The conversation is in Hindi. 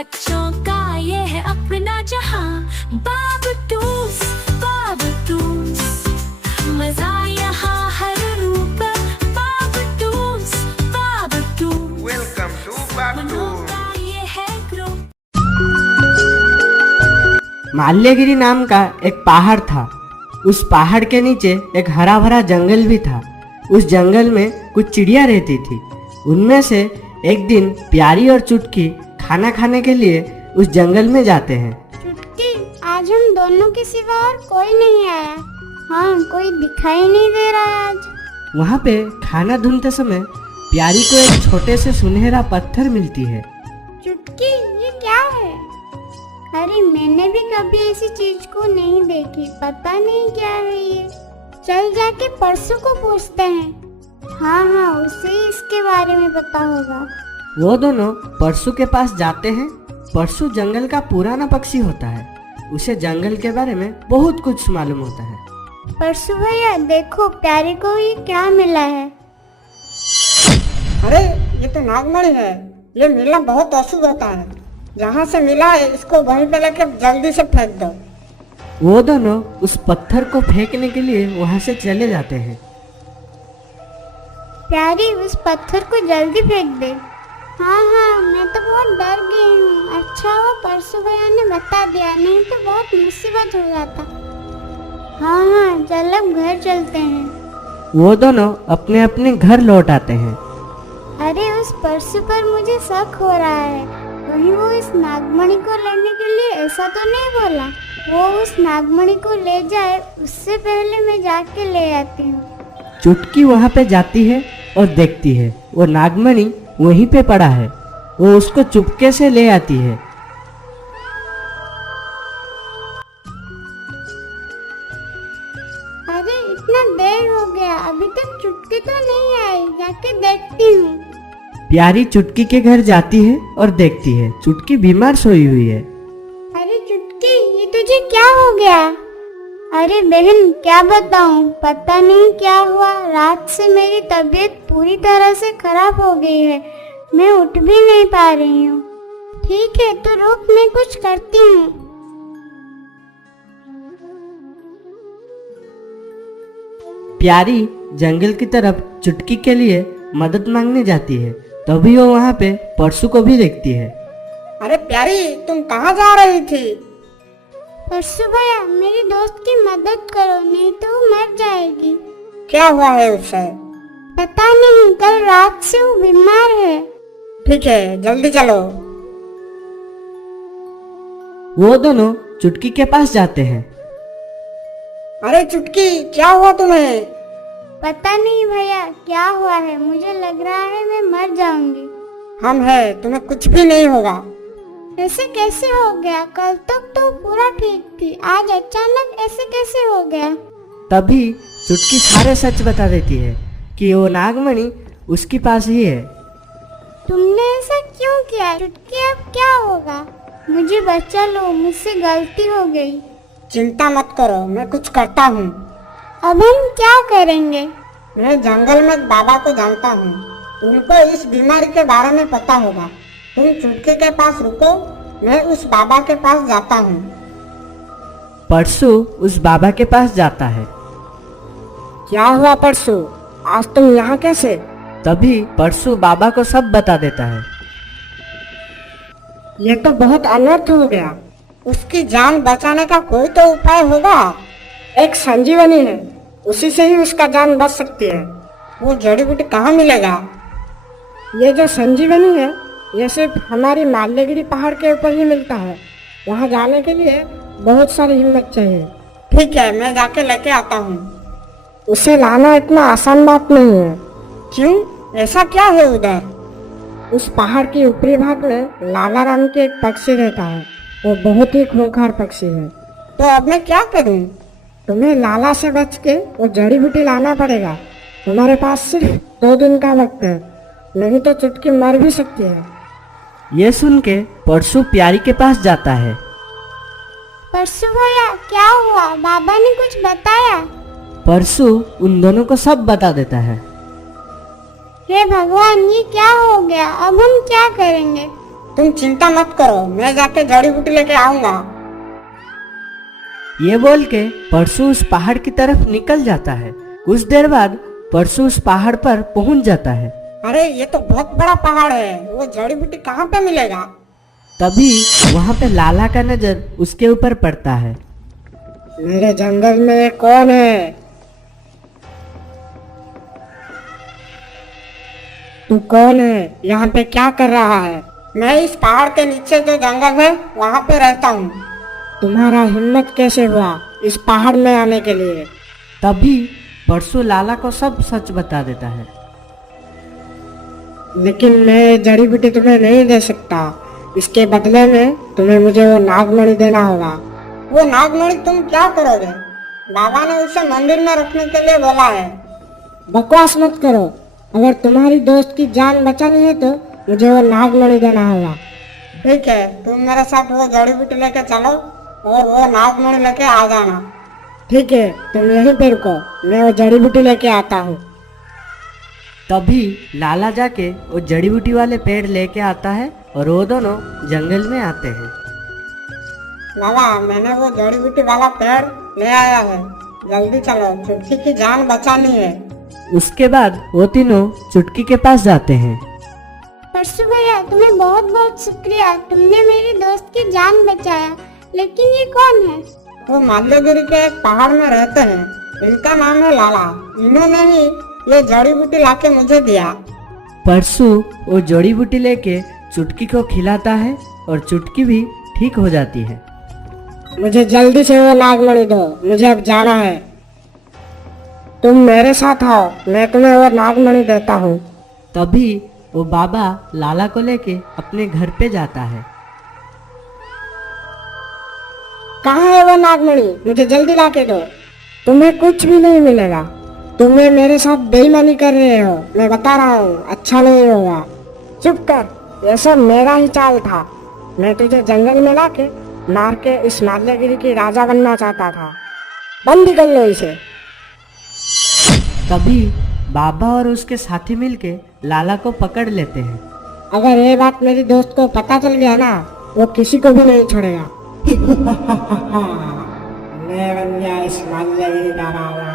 बच्चों का ये है अपना जहां। बाबतूस बाबतूस, मजा यहाँ हर रूप। बाबतूस बाबतूस, वेलकम टू बाबतूस। का ये है ग्रुप। माल्यगिरी नाम का एक पहाड़ था। उस पहाड़ के नीचे एक हरा भरा जंगल भी था। उस जंगल में कुछ चिड़िया रहती थी। उनमें से एक दिन प्यारी और चुटकी खाना खाने के लिए उस जंगल में जाते हैं। चुटकी, आज हम दोनों के सिवा और कोई नहीं आया। हाँ, कोई दिखाई नहीं दे रहा है आज। वहाँ पे खाना ढूंढते समय प्यारी को एक छोटे से सुनहरा पत्थर मिलती है। चुटकी, ये क्या है? अरे, मैंने भी कभी ऐसी चीज को नहीं देखी, पता नहीं क्या है ये। चल जाके परसों को पूछते हैं। हाँ, उसे इसके बारे में पता होगा। वो दोनों परसू के पास जाते हैं। परसू जंगल का पुराना पक्षी होता है। उसे जंगल के बारे में बहुत कुछ मालूम होता है। परसू भैया, देखो प्यारी को ये क्या मिला है। अरे, ये तो नागमणि है। ये मिलना बहुत अशुभ होता है। जहाँ से मिला है इसको वहीं पे लेकर जल्दी से फेंक दो। वो दोनों उस पत्थर को फेंकने के लिए वहाँ से चले जाते हैं। प्यारी, उस पत्थर को जल्दी फेंक दे। हाँ, मैं तो बहुत डर गई हूँ। अच्छा हुआ परसों भैया ने बता दिया, नहीं तो बहुत मुसीबत हो जाता। हाँ, चल अब घर चलते हैं। वो दोनों अपने अपने घर लौट आते हैं। अरे, उस परसों पर मुझे शक हो रहा है। कहीं वो इस नागमणि को लेने के लिए ऐसा तो नहीं बोला। वो उस नागमणि को ले जाए उससे पहले मैं जाके ले आती हूँ। चुटकी वहाँ पे जाती है और देखती है वो नागमणि वहीं पे पड़ा है। वो उसको चुपके से ले आती है। अरे, इतना देर हो गया, अभी तक चुटकी तो नहीं आई। जाके देखती हूँ। प्यारी चुटकी के घर जाती है और देखती है चुटकी बीमार सोई हुई है। अरे चुटकी, ये तुझे क्या हो गया? अरे बहन, क्या बताऊं, पता नहीं क्या हुआ। रात से मेरी तबीयत पूरी तरह से खराब हो गई है। मैं उठ भी नहीं पा रही हूँ। ठीक है, तो रुक, मैं कुछ करती हूँ। प्यारी जंगल की तरफ चुटकी के लिए मदद मांगने जाती है। तभी वो वहाँ पे परसू को भी देखती है। अरे प्यारी, तुम कहाँ जा रही थी? परसू भैया, मेरी दोस्त की मदद करो, नहीं तो वो मर जाएगी। क्या हुआ है उससे? पता नहीं, कल रात से वो बीमार है। ठीक है, जल्दी चलो। वो दोनों चुटकी के पास जाते हैं। अरे चुटकी, क्या हुआ तुम्हें? पता नहीं भैया क्या हुआ है, मुझे लग रहा है मैं मर जाऊंगी। हम हैं, तुम्हें कुछ भी नहीं होगा। ऐसे कैसे हो गया? कल तक तो पूरा ठीक थी, आज अचानक ऐसे कैसे हो गया? तभी चुटकी सारे सच बता देती है कि वो नागमणि उसके पास ही है। तुमने ऐसा क्यों किया? चुटकी, अब क्या होगा? मुझे बचा लो, मुझसे गलती हो गई। चिंता मत करो, मैं कुछ करता हूँ। अब हम क्या करेंगे? मैं जंगल में एक बाबा को जानता हूँ। उनको इस बीमारी के बारे में पता होगा। तुम चुटकी के पास रुको, मैं उस बाबा के पास जाता हूँ। परसू उस बाबा के पास जाता है। क्या हुआ परसू? आज तुम यहाँ कैसे? तभी परसू बाबा को सब बता देता है। ये तो बहुत अनर्थ हो गया। उसकी जान बचाने का कोई तो उपाय होगा। एक संजीवनी है, उसी से ही उसका जान बच सकती है। वो जड़ी बूटी कहाँ मिलेगा? ये जो संजीवनी है, ये सिर्फ हमारी माल्यगिरी पहाड़ के ऊपर ही मिलता है। वहाँ जाने के लिए बहुत सारी हिम्मत चाहिए। ठीक है, मैं जाके लेके आता हूँ। उसे लाना इतना आसान बात नहीं है। क्यों? ऐसा क्या है उधर? उस पहाड़ के ऊपरी भाग में लाला रंग के एक पक्षी रहता है। वो बहुत ही खूंखार पक्षी है। तो अब मैं क्या करूं? तुम्हें लाला से बच के वो जड़ी बूटी लाना पड़ेगा। तुम्हारे पास सिर्फ 2 दिन का वक्त है, नहीं तो चुटकी मर भी सकती है। ये सुन के परसू प्यारी के पास जाता है। परसू भैया, क्या हुआ? बाबा ने कुछ बताया? परसू उन दोनों को सब बता देता है। हे भगवान, ये क्या हो गया? अब हम क्या करेंगे? तुम चिंता मत करो, मैं जाके जड़ी बूटी लेके आऊंगा। ये बोल के परसू उस पहाड़ की तरफ निकल जाता है। कुछ देर बाद परसू उस पहाड़ पर पहुंच जाता है। अरे ये तो बहुत बड़ा पहाड़ है, वो जड़ी बूटी कहाँ पे मिलेगा? तभी वहाँ पे लाला का नजर उसके ऊपर पड़ता है। मेरे जंगल में कौन है? तू कौन है? यहाँ पे क्या कर रहा है? मैं इस पहाड़ के नीचे जो जंगल है वहाँ पे रहता हूँ। तुम्हारा हिम्मत कैसे हुआ इस पहाड़ में आने के लिए? तभी परसू लाला को सब सच बता देता है। लेकिन मैं जड़ी बूटी तुम्हें नहीं दे सकता। इसके बदले में तुम्हें मुझे वो नागमणि देना होगा। वो नागमणि तुम क्या करोगे? बाबा ने उसे मंदिर में रखने के लिए बोला है। बकवास मत करो। अगर तुम्हारी दोस्त की जान बचानी है तो मुझे वो नागमणि देना होगा। ठीक है, तुम मेरे साथ वो जड़ी बूटी लेके चलो और वो नागमणि लेके आ जाना। ठीक है, तुम यहीं पे रुको, मैं वो जड़ी बूटी लेके आता हूँ। तभी लाला जाके वो जड़ी बूटी वाले पेड़ लेके आता है और वो दोनों जंगल में आते हैं। लाला, मैंने वो जड़ी बूटी वाला पेड़ ले आया है, जल्दी चलो, चुटकी की जान बचानी है। उसके बाद वो तीनों चुटकी के पास जाते हैं। परसू भैया, तुम्हें बहुत बहुत शुक्रिया, तुमने मेरी दोस्त की जान बचाया। लेकिन ये कौन है? वो माल्यगिरी के एक पहाड़ में रहते हैं, इनका नाम है लाला। इन्होंने ही ये जड़ी बूटी लाके मुझे दिया। परसू वो जड़ी बूटी लेके चुटकी को खिलाता है और चुटकी भी ठीक हो जाती है। मुझे जल्दी से वो नागमणि दो, मुझे अब जाना है। तुम मेरे साथ आओ, मैं तुम्हें वो नागमणि देता हूँ। तभी वो बाबा लाला को लेके अपने घर पे जाता है। कहाँ है वो नागमणि? मुझे जल्दी लाके दो। तुम्हें कुछ भी नहीं मिलेगा। तुम्हें मेरे साथ बेईमानी कर रहे हो, मैं बता रहा हूँ, अच्छा नहीं होगा। चुप कर, ये सब मेरा ही चाल था। मैं तुझे जंगल में लाके मार के इस माल्यगिरी की राजा बनना चाहता था। बंद कर लो इसे। तभी बाबा और उसके साथी मिलके लाला को पकड़ लेते हैं। अगर ये बात मेरी दोस्त को पता चल गया ना, वो किसी को भी नहीं छोड़ेगा। मैं बन गया इस माल्यगिरी का राजा।